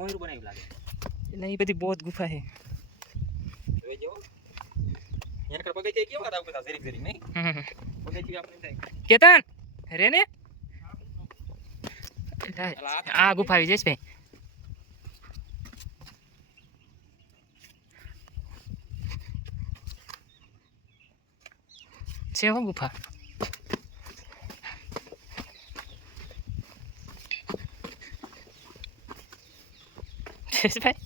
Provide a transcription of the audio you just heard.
પોઈરું બનાવ્યું લાગે नहीं बड़ी बहुत गुफा है જોઈ જો યાર કર પગે કેવો આરામ કરતા જરીક જરીક નહીં પગે થી આપણે થાય केतन रेने आ गुफा આવી જઈશ ભાઈ છે હો ગુફા જઈશ ભાઈ